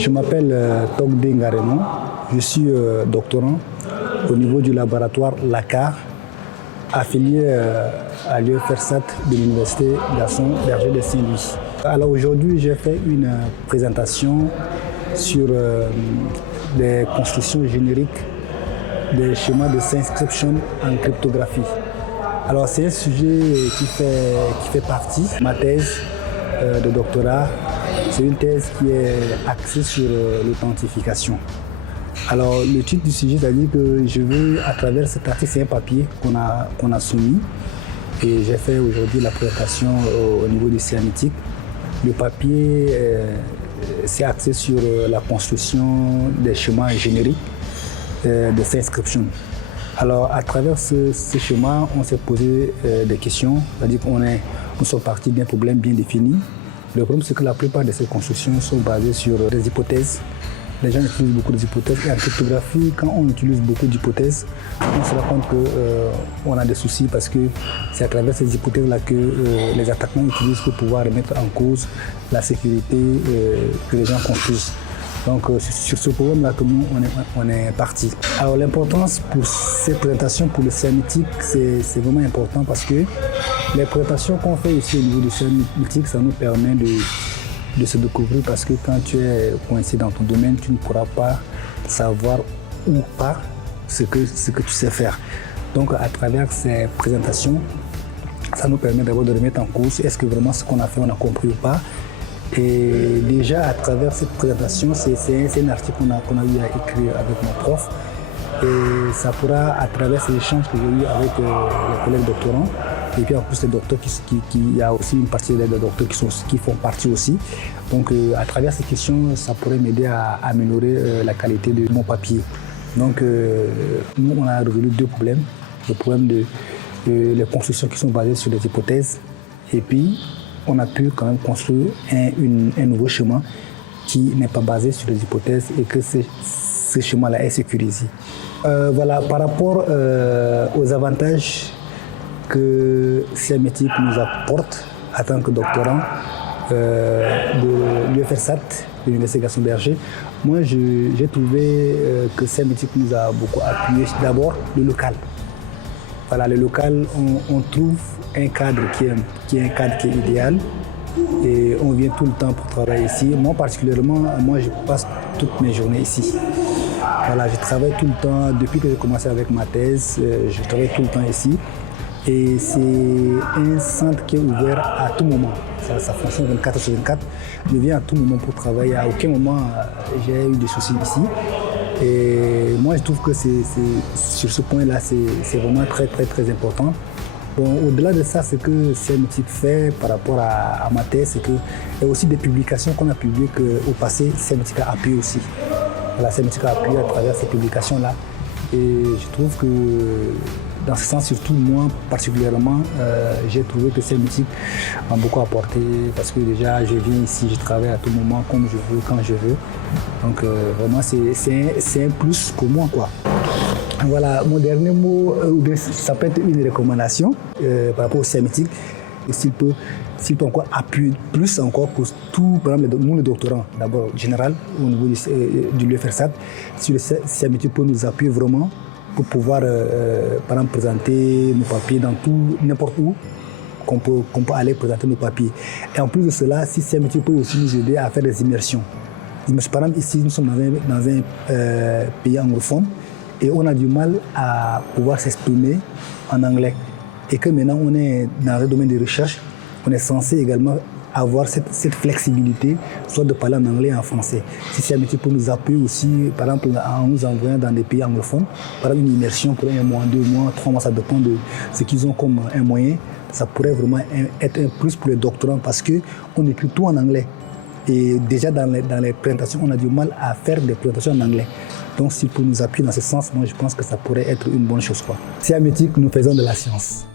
Je m'appelle Togde Ngaremon, je suis doctorant au niveau du laboratoire LACAR, affilié à l'UFRSAT de l'Université Gaston Berger de Saint-Louis. Alors aujourd'hui, j'ai fait une présentation sur des constructions génériques des schémas de inscription en cryptographie. Alors c'est un sujet qui fait partie de ma thèse de doctorat. C'est une thèse qui est axée sur l'authentification. Alors le titre du sujet, c'est-à-dire que je veux, à travers cet article, c'est un papier qu'on a soumis et j'ai fait aujourd'hui la présentation au niveau du CNITIC. Le papier c'est axé sur la construction des schémas génériques de inscription. Alors à travers ce schéma, on s'est posé des questions, c'est-à-dire qu'on sont partis d'un problème bien défini. Le problème, c'est que la plupart de ces constructions sont basées sur des hypothèses. Les gens utilisent beaucoup d'hypothèses. Et en cryptographie, quand on utilise beaucoup d'hypothèses, on se rend compte qu'on a des soucis parce que c'est à travers ces hypothèses-là que les attaquants utilisent pour pouvoir remettre en cause la sécurité que les gens construisent. Donc sur ce problème-là que nous, on est parti. Alors l'importance pour cette présentation, pour le CNITIC, c'est vraiment important parce que les présentations qu'on fait ici au niveau du CNITIC, ça nous permet de se découvrir parce que quand tu es coincé dans ton domaine, tu ne pourras pas savoir ou pas ce que tu sais faire. Donc à travers ces présentations, ça nous permet d'abord de remettre en cause est-ce que vraiment ce qu'on a fait, on a compris ou pas. Et déjà à travers cette présentation, c'est un article qu'on a eu à écrire avec mon prof. Et ça pourra, à travers ces échanges que j'ai eu avec les collègues doctorants, et puis en plus les docteurs, il y a aussi une partie des docteurs qui font partie aussi. Donc à travers ces questions, ça pourrait m'aider à améliorer la qualité de mon papier. Donc nous, on a résolu deux problèmes. Le problème de les constructions qui sont basées sur des hypothèses, et puis on a pu quand même construire un nouveau schéma qui n'est pas basé sur des hypothèses et que ce schéma-là est sécurisé. Voilà, par rapport aux avantages que CNITIC nous apporte en tant que doctorant de l'UFRSAT, de l'Université Gaston Berger, moi j'ai trouvé que CNITIC nous a beaucoup appuyé. D'abord, le local. Voilà, le local, on trouve un cadre qui est idéal et on vient tout le temps pour travailler ici. Moi particulièrement, je passe toutes mes journées ici. Voilà, je travaille tout le temps, depuis que j'ai commencé avec ma thèse, je travaille tout le temps ici. Et c'est un centre qui est ouvert à tout moment. Ça fonctionne 24 sur 24. Je viens à tout moment pour travailler. À aucun moment, j'ai eu de soucis ici. Et moi, je trouve que sur ce point-là, c'est vraiment très, très, très important. Bon, au-delà de ça, ce que CNITIC fait par rapport à ma thèse, c'est qu'il y a aussi des publications qu'on a publiées qu'au passé, CNITIC a appuyé aussi. Voilà, CNITIC a appuyé à travers ces publications-là. Et je trouve que, dans ce sens, surtout moi particulièrement, j'ai trouvé que CNITIC m'a beaucoup apporté parce que déjà, je viens ici, je travaille à tout moment, comme je veux, quand je veux. Donc vraiment, c'est un plus pour moi, quoi. Voilà, mon dernier mot, ça peut être une recommandation par rapport au CNITIC. S'il peut encore appuyer plus encore pour tout, par exemple, nous les doctorants, d'abord général, au niveau du l'UFRSAT, si le CNITIC peut nous appuyer vraiment pour pouvoir, par exemple, présenter nos papiers dans tout, n'importe où, qu'on peut aller présenter nos papiers. Et en plus de cela, si CNITIC peut aussi nous aider à faire des immersions. Par exemple, ici, nous sommes dans un pays anglophone et on a du mal à pouvoir s'exprimer en anglais. Et que maintenant, on est dans un domaine de recherche, on est censé également avoir cette flexibilité, soit de parler en anglais et en français. Si CNITIC peut nous appuyer aussi, par exemple, en nous envoyant dans des pays anglophones, par exemple, une immersion pour 1 mois, 2 mois, 3 mois, ça dépend de ce qu'ils ont comme un moyen, ça pourrait vraiment être un plus pour les doctorants parce qu'on écrit tout en anglais. Et déjà dans les présentations, on a du mal à faire des présentations en anglais. Donc, s'il peut nous appuyer dans ce sens, moi je pense que ça pourrait être une bonne chose, quoi. CNITIC, nous faisons de la science.